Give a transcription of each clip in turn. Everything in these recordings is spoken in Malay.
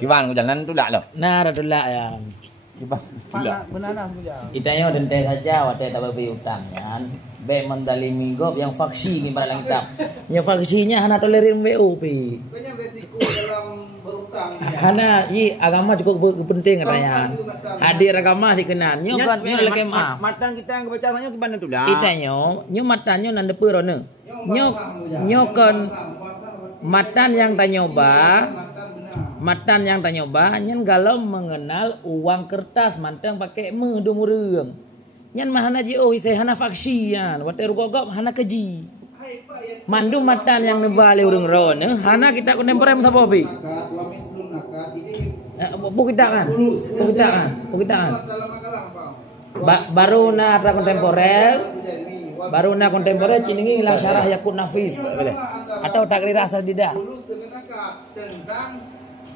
Kiban ko jalan tu dak lo. Nah, ada tulak ya. Kiban. Banana saja. Itanya dente saja wate tababi utang kan. Be mendalimi gop yang faksi ni barang kita. Yang faksinya hana tolerin BO pi. Banyak resiko dalam berutang. Hana i agama cukup penting katanya. Hadir agama sih kenan. Nyo kan nyo leke mah. Matan kita yang baca tanya kiban tu dak. Itanya nyo matanyo nan depe rono. Nyo kon matan yang tanyoba. Matan yang tanyoba nyen galau mengenal uang kertas mantang pakai dumureng. Nyan mah hana JO isai hana faksian, wate rugogop hana keji. Mandu matan yang nebale urang ron, hana kita kontemporer sapa pi? Bukitaan. Baru na atra kontemporer, ciningi ilang syarah yakut nafis, atau takrir rasa tidak.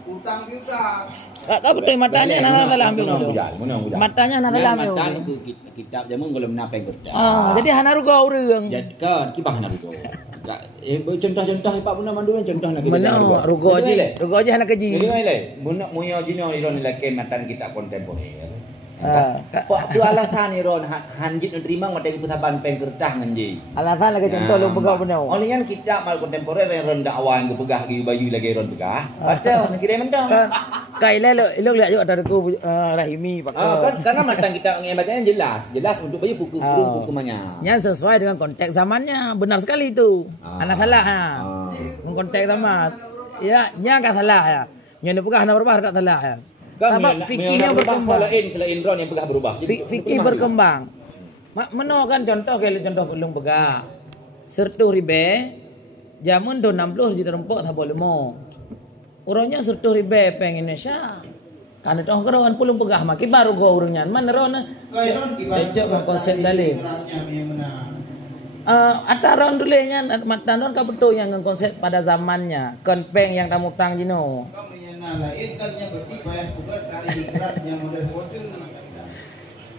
Utang juga. Tak betul matanya nana salah ambil dulu. Matanya nana salah ambil. Matan itu kitab jamun kalau menapa yang kerja. Jadi hana ruga urang. Jadi kan kibang hana ruga. Contoh-contoh Pak Buna mandu contoh nak kita. Mana ruga aja hana keji. Jadi le, buna muyo jino iron leke matan kita kontemporer. Pak Tu alasan iron hanjit nerima ngotek pusaban peng kertas nganji. alasan lagi contoh lu pegah benar. Oleh kan kita mal kontemporer yang ron dakwah yang pegah gi baju lagi ron pegah. Padahal kira mentang. Kai le lu lihat juga ada ku Rahimi Pak. Kan karena matan kita bacanya jelas untuk baju buku hukumannya. Yang sesuai dengan konteks zamannya, benar sekali itu. Anak salah ya. Konteks zaman. Ya, nya enggak salah ya. Nya pegah hana berubah tak salah ya. Sama fikihnya berkembang. Kalau Indron yang pegah berubah. Fikih berkembang. Meno kan contoh contoh belum pegah. Sertu ribe jamun do 60 juta rempok tak boleh mo. Urangnya sertu ribe peng Indonesia. Kan itu kan pulung pegah maki baru go urangnya. Mana rona? Ejok konsep dalil. Ataron dulenya matanon ka betul yang konsep pada zamannya. Kon peng yang tamu tang jino.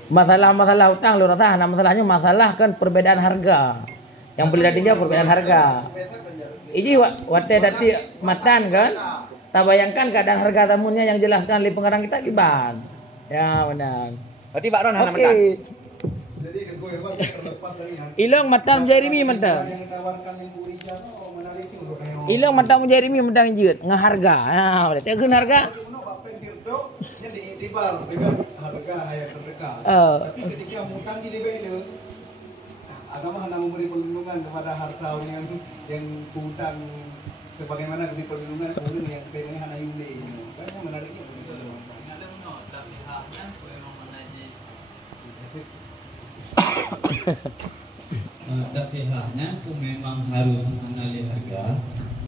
Masalah utang lu rasa masalahnya masalah kan perbedaan harga. Yang beli tadinya perbedaan harga. Ini wate dati matan kan? Tak bayangkan keadaan harga tamunya yang jelaskan di pengarang kita kiban. Ya benar. Berarti Pak Ron hana matan. Jadi gue hebat terlepas dari Ilang matan Jeremy matan. yang tawarkan minggu Rizal menarik sih untuk neo. Ilang matan Jeremy matan jeut ngaharga. Nah, berarti ageun harga. Jadi di bar dengan harga yang terdekat. Tapi ketika mutang jadi beda. Agama hanya memberi perlindungan kepada harta orang yang hutang sebagaimana ketika perlindungan orang yang pengen hanya yule. Kayaknya menariknya begitu. Tapi haknya memang menaji. Tapi haknya memang harus mengenali harga.